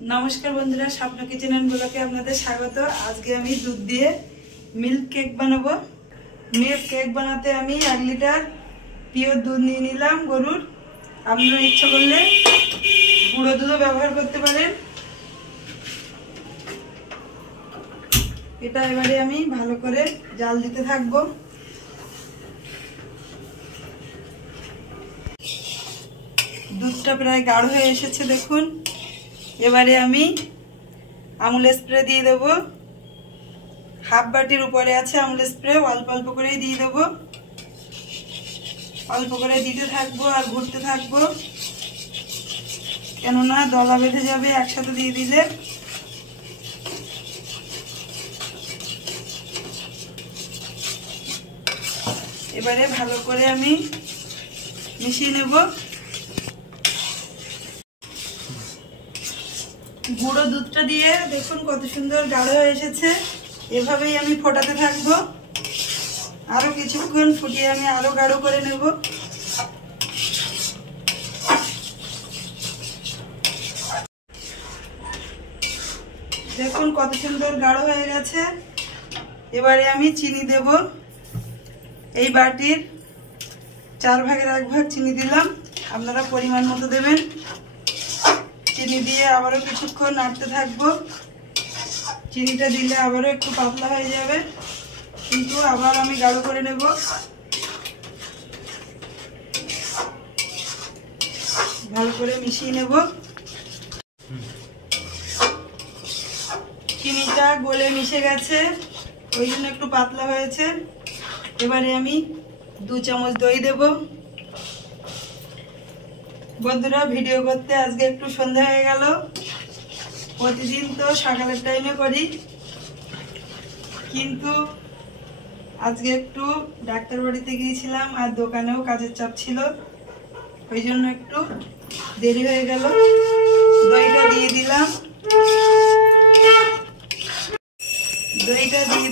नमस्कार बंधुरा स्वप्न किचेन एंड ब्लगे आपनादेर स्वागत। आज के आमी दूध दिए मिल्क केक बनाबो। मिल्क केक बनाते आमी 1 लिटार पिओर दूध निये निलाम गरुर। आपनारा इच्छा करले गुঁড়ো दूधও ব্যবহার করতে পারেন। এটা এবারে আমি ভালো করে জাল দিতে থাকবো। दूधটা প্রায় গাঢ় হয়ে এসেছে দেখুন। এবারে আমি আমুল স্প্রে দিয়ে দেব। হাফ বাটির উপরে আছে আমুল স্প্রে, অল্প অল্প করে দিয়ে দেব। অল্প করে দিতে থাকবো আর ঘুরতে থাকবো, কেননা দলা বেঁধে যাবে একসাথে দিয়ে দিলে। এবারে ভালো করে আমি মিশিয়ে নেব। গুঁড়ো দুধটা দিয়ে দেখুন কত সুন্দর গাঢ় হয়ে এসেছে। এভাবেই আমি ফোটাতে থাকবো। আরো কিছুক্ষণ ফুটিয়ে আমি আরো গাঢ় করে নেব। দেখুন কত সুন্দর গাঢ় হয়ে গেছে। এবারে আমি চিনি দেব। এই বাটির 4 ভাগের 1 ভাগ চিনি দিলাম, আপনারা পরিমাণ মতো দেবেন। চিনি দিয়ে আবারও কিছুক্ষণ নাড়তে থাকবো। চিনিটা দিলে আবারও একটু পাতলা হয়ে যাবে, কিন্তু আবার আমি গাঢ় করে নেব। ভালো করে মিশিয়ে নেব। চিনিটা গলে মিশে গেছে, ওই জন্য একটু পাতলা হয়েছে। এবারে আমি 2 চামচ দই দেব। বন্ধুরা ভিডিও করতে আজকে একটু সন্ধ্যা হয়ে গেল। প্রতিদিন তো সকালের টাইমে করি, কিন্তু আজকে একটু ডাক্তার বাড়িতে গিয়েছিলাম আর দোকানেও কাজের চাপ ছিল, ওই জন্য একটু দেরি হয়ে গেল। দইটা দিয়ে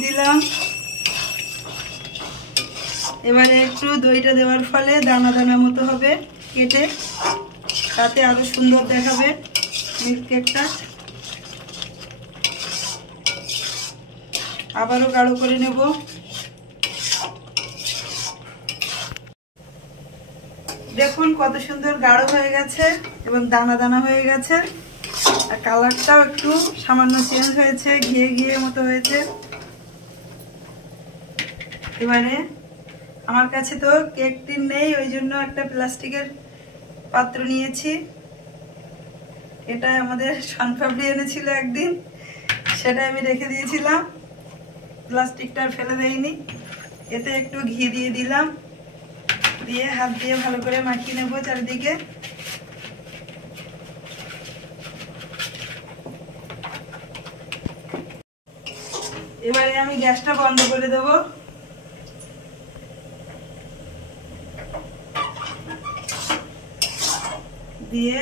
দিলাম। এবারে একটু দইটা দেওয়ার ফলে দানা দানা মতো হবে কেটে, তাতে আরো সুন্দর দেখাবে মিল্ক কেকটা। আবারও গাঢ় করে নেব। দেখুন কত সুন্দর গাঢ় হয়ে গেছে এবং দানা দানা হয়ে গেছে, আর কালারটাও একটু সামান্য চেঞ্জ হয়েছে, ঘিয়ে ঘিয়ে মতো হয়েছে। এবারে আমার কাছে তো কেক টিন নেই, ওই জন্য একটা প্লাস্টিকের পাত্র নিয়েছি। এটা আমাদের শনপাপড়ি এনেছিল একদিন, সেটা আমি রেখে দিয়েছিলাম, প্লাস্টিকটা ফেলে দেইনি। এতে একটু ঘি দিয়ে দিলাম, দিয়ে হাত দিয়ে ভালো করে মাখিয়ে নেব চারিদিকে। এবারে আমি গ্যাসটা বন্ধ করে দেব। দিয়ে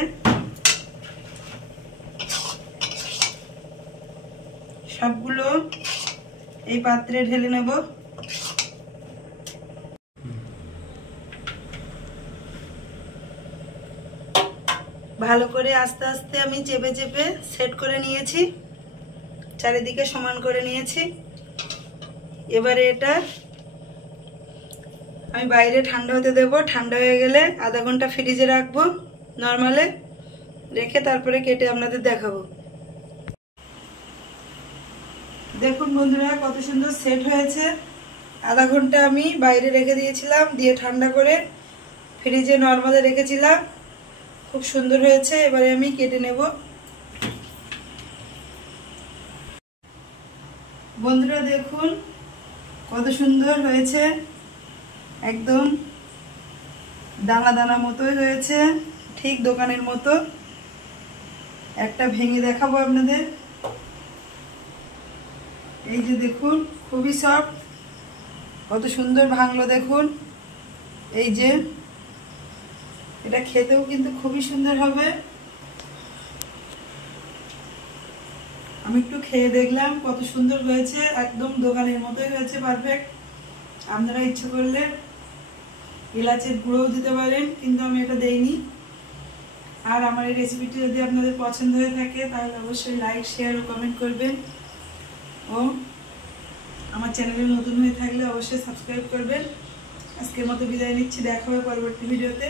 সবগুলো এই পাত্রে ঢেলে নেব। ভালো করে আস্তে আস্তে আমি চেপে চেপে সেট করে নিয়েছি, চারিদিকে সমান করে নিয়েছি। এবারে এটা আমি বাইরে ঠান্ডা হতে দেব। ঠান্ডা হয়ে গেলে আধা ঘন্টা ফ্রিজে রাখবো নরমালে রেখে, তারপরে কেটে আপনাদের দেখাবো। দেখুন বন্ধুরা কত সুন্দর সেট হয়েছে। আধা ঘন্টা আমি বাইরে রেখে দিয়েছিলাম, দিয়ে ঠান্ডা করে ফ্রিজে নরমালে রেখেছিলাম, খুব সুন্দর হয়েছে। এবারে আমি কেটে নেব। বন্ধুরা দেখুন কত সুন্দর হয়েছে, একদম দানা দানা মতোই হয়েছে, ঠিক দোকানের মতো। একটা ভেঙে দেখাবো আপনাদের। এই যে দেখুন খুবই সফট, কত সুন্দর ভাঙলো দেখুন। এই যে এটা খেতেও কিন্তু খুবই সুন্দর হবে। আমি একটু খেয়ে দেখলাম, কত সুন্দর হয়েছে, একদম দোকানের মতোই হয়েছে, পারফেক্ট। আপনারা ইচ্ছে করলে এলাচের গুঁড়োও দিতে পারেন, কিন্তু আমি এটা দেইনি। আর আমার এই রেসিপিটি যদি আপনাদের পছন্দ হয়ে থাকে তাহলে অবশ্যই লাইক শেয়ার ও কমেন্ট করবেন ও আমার চ্যানেলে নতুন হয়ে থাকলে অবশ্যই সাবস্ক্রাইব করবেন। আজকের মতো বিদায় নিচ্ছি, দেখা হবে পরবর্তী ভিডিওতে।